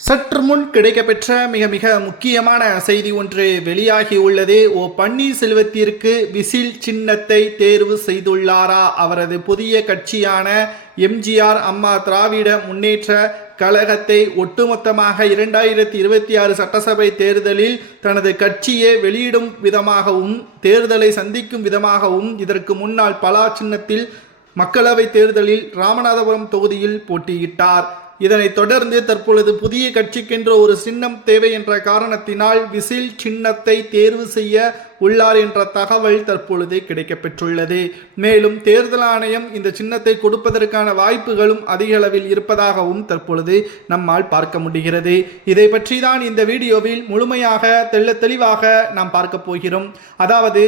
சற்று முன் கிடைக்கப்பெற்ற மிக முக்கியமான செய்தி ஒன்று வெளியாகியுள்ளது. பன்னீர்செல்வத்திற்கு விசில் சின்னத்தை தேர்வு செய்துள்ளாரா? அவரது புதிய கட்சியான எம்ஜிஆர் அம்மா திராவிட முன்னேற்ற கழகத்தை ஒட்டுமொத்தமாக 2026 சட்டசபை தேர்தலில் தனது கட்சியை வெளியிடும் விதமாகவும் தேர்தலை சந்திக்கும் விதமாகவும் இதற்கு முன்னால் பலா சின்னத்தில் மக்களவை தேர்தலில் ராமநாதபுரம் தொகுதியில் போட்டியிட்டார். இதனைத் தொடர்ந்து தற்பொழுது புதிய கட்சிக்கென்ற ஒரு சின்னம் தேவை என்ற காரணத்தினால் விசில் சின்னத்தை தேர்வு செய்ய உள்ளார் என்ற தகவல் தற்பொழுது கிடைக்கப்பெற்றுள்ளது. மேலும் தேர்தல் ஆணையம் இந்த சின்னத்தை கொடுப்பதற்கான வாய்ப்புகளும் அதிக அளவில் இருப்பதாகவும் தற்பொழுது நம்மால் பார்க்க முடிகிறது. இதை பற்றி தான் இந்த வீடியோவில் முழுமையாக தெளிவாக நாம் பார்க்க போகிறோம். அதாவது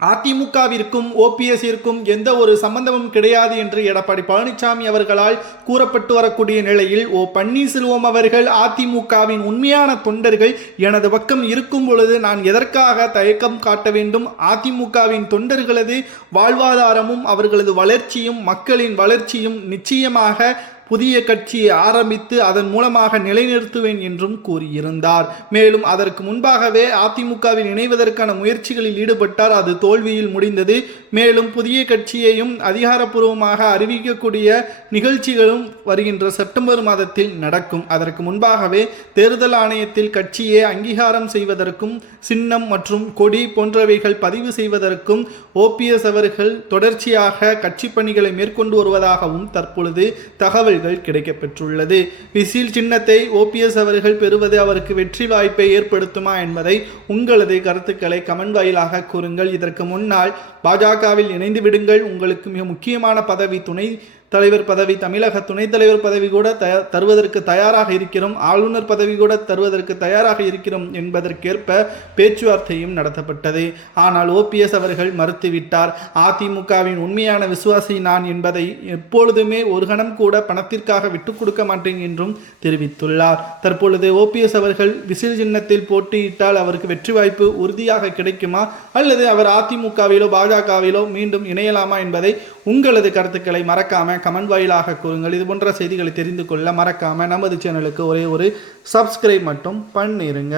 அதிமுகவிற்கும் ஓபிஎஸ்ஸிற்கும் எந்த ஒரு சம்பந்தமும் கிடையாது என்று எடப்பாடி பழனிசாமி அவர்களால் கூறப்பட்டு வரக்கூடிய நிலையில் பன்னீர்செல்வம் அவர்கள் அதிமுகவின் உண்மையான தொண்டர்கள் எனது பக்கம் இருக்கும் பொழுது நான் எதற்காக தயக்கம் காட்ட வேண்டும்? அதிமுகவின் தொண்டர்களது வாழ்வாதாரமும் அவர்களது வளர்ச்சியும் மக்களின் வளர்ச்சியும் நிச்சயமாக புதிய கட்சியை ஆரம்பித்து அதன் மூலமாக நிலைநிறுத்துவேன் என்றும் கூறியிருந்தார். மேலும் அதற்கு முன்பாகவே அதிமுகவில் இணைவதற்கான முயற்சிகளில் ஈடுபட்டார். அது தோல்வியில் முடிந்தது. மேலும் புதிய கட்சியையும் அதிகாரப்பூர்வமாக அறிவிக்கக்கூடிய நிகழ்ச்சிகளும் வருகின்ற செப்டம்பர் மாதத்தில் நடக்கும். அதற்கு முன்பாகவே தேர்தல் ஆணையத்தில் கட்சியை அங்கீகாரம் செய்வதற்கும் சின்னம் மற்றும் கொடி போன்றவைகள் பதிவு செய்வதற்கும் ஓபிஎஸ் அவர்கள் தொடர்ச்சியாக கட்சி பணிகளை மேற்கொண்டு வருவதாகவும் தற்பொழுது தகவல் கிடைக்கப்பெற்றுள்ளது. விசில் சின்னத்தை ஓபிஎஸ் அவர்கள் பெறுவது அவருக்கு வெற்றி வாய்ப்பை ஏற்படுத்துமா என்பதை உங்களது கருத்துக்களை கமெண்ட் வாயிலாக கூறுங்கள். இதற்கு முன்னால் பாஜகவில் இணைந்து விடுங்கள். உங்களுக்கு மிக முக்கியமான பதவி துணை தலைவர் பதவி, தமிழக துணைத் தலைவர் பதவி கூட தருவதற்கு தயாராக இருக்கிறோம், ஆளுநர் பதவி கூட தருவதற்கு தயாராக இருக்கிறோம் என்பதற்கேற்ப பேச்சுவார்த்தையும் நடத்தப்பட்டது. ஆனால் ஓபிஎஸ் அவர்கள் மறுத்துவிட்டார். அதிமுகவின் உண்மையான விசுவாசி நான் என்பதை எப்பொழுதுமே ஒரு கணம் கூட பணத்திற்காக விட்டுக் கொடுக்க மாட்டேன் என்றும் தெரிவித்துள்ளார். தற்பொழுது ஓபிஎஸ் அவர்கள் விசில் சின்னத்தில் போட்டியிட்டால் அவருக்கு வெற்றி வாய்ப்பு உறுதியாக கிடைக்குமா அல்லது அவர் அதிமுகவிலோ பாஜகவிலோ மீண்டும் இணையலாமா என்பதை உங்களது கருத்துக்களை மறக்காம கமெண்ட் வாயிலாக கூறுங்கள். இது போன்ற செய்திகளை தெரிந்து கொள்ள மறக்காம நமது சேனலுக்கு ஒரே ஒரு சப்ஸ்கிரைப் மட்டும் பண்ணிருங்க.